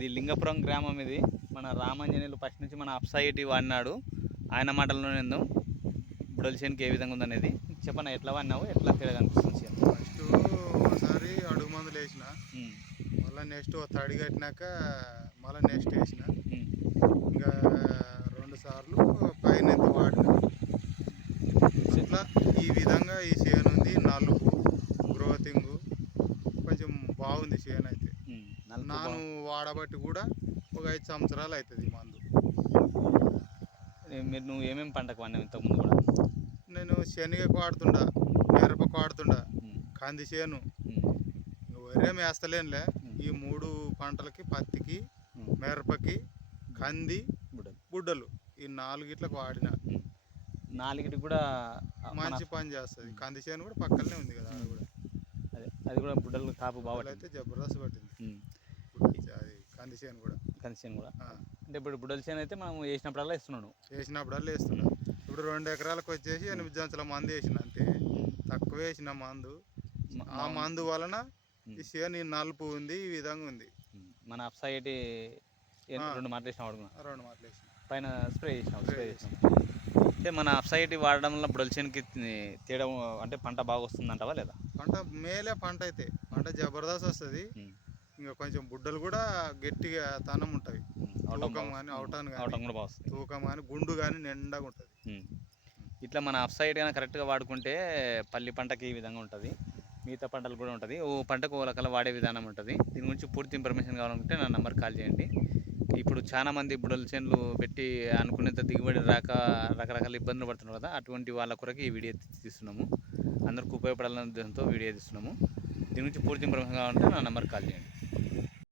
ఇది లింగపురం గ్రామం. ఇది మన రామాంజనేయులు ఫస్ట్ నుంచి మన అప్సైటీ వాడినాడు. ఆయన మాటల్లోనే విందాం బుడల చేనుకి ఏ విధంగా ఉందనేది. చెప్పన్నా ఎట్లా వాడినావు, ఎట్లా తేడా కనిపిస్తుంది? ఫస్ట్ ఒకసారి అడుగు మందులు వేసిన, మళ్ళీ నెక్స్ట్ తడి కట్టినాక మళ్ళీ నెక్స్ట్ వేసిన, ఇంకా 2 సార్లు పైన వాడిన. ఇట్లా ఈ విధంగా ఈ చేను ఉంది. నలుపు గ్రోతింగ్ కొంచెం బాగుంది చేను అయితే. నాను వాడబట్టి కూడా ఒక 5 సంవత్సరాలు అవుతుంది ఈ మందు. నువ్వు ఏమేమి పంటకు వాడినావు ఇంతకుముందు కూడా? నేను శనగకు వాడుతుండా, మిరపకు వాడుతుండా, కంది చేను, వరేం వేస్తలేనులే. ఈ 3 పంటలకి, పత్తికి, మిరపకి, కంది, బుడ్డలు, ఈ 4గిట్లకు వాడిన. 4గిటికి కూడా మంచి పని చేస్తుంది. కంది చేను కూడా పక్కనే ఉంది కదా, అది కూడా. అది కూడా బుడ్డలు కాపు బాగా అయితే జబర్దస్త్ పట్టింది అది కంది చేను కూడా. అంటే ఇప్పుడు బుడ్డల చేను అయితే మనం వేసినప్పుడల్లా వేస్తున్నా. ఇప్పుడు 2 ఎకరాలకు వచ్చేసి 8 జంతుల మందు వేసిన, అంతే. తక్కువ వేసిన మందు. ఆ మందు వలన ఈ చేను ఈ నలుపు ఉంది, ఈ విధంగా ఉంది. మన అప్సైటీ 2 మాటలు వేసినాం, 2 మాటలు వేసిన, పైన స్ప్రే చేసినాం. అంటే మన అప్సైటీ వాడడం వల్ల బుడల చేనుకి తేడా అంటే పంట బాగా వస్తుంది అంటావా లేదా? పంట మేలే, పంట అయితే పంట జబర్దస్త్ వస్తుంది. ఇంకా కొంచెం బుడ్డలు కూడా గట్టిగా తనం ఉంటుంది. తూకం కానీ అవటం కూడా బాగుంది. తూకం కానీ గుండు కానీ నిండాగా ఉంటుంది. ఇట్లా మన అప్సైడ్ కానీ కరెక్ట్గా వాడుకుంటే పల్లి పంటకి ఈ విధంగా ఉంటుంది, మిగతా పంటలు కూడా ఉంటుంది. ఓ పంటకు ఓ రకాల వాడే విధానం ఉంటుంది. దీని గురించి పూర్తి ఇన్ఫర్మేషన్ కావాలనుకుంటే నా నెంబర్ కాల్ చేయండి. ఇప్పుడు చాలామంది బుడల చేనులు పెట్టి అనుకునేంత దిగుబడి రాక రకరకాల ఇబ్బందులు పడుతున్నారు కదా, అటువంటి వాళ్ళ కొరకు ఈ వీడియో తీస్తున్నాము. అందరికీ ఉపయోగపడాలనే ఉద్దేశంతో వీడియో తీస్తున్నాము. దీని గురించి పూర్తి ఇన్ఫర్మేషన్ కావాలంటే నా నెంబర్ కాల్ చేయండి.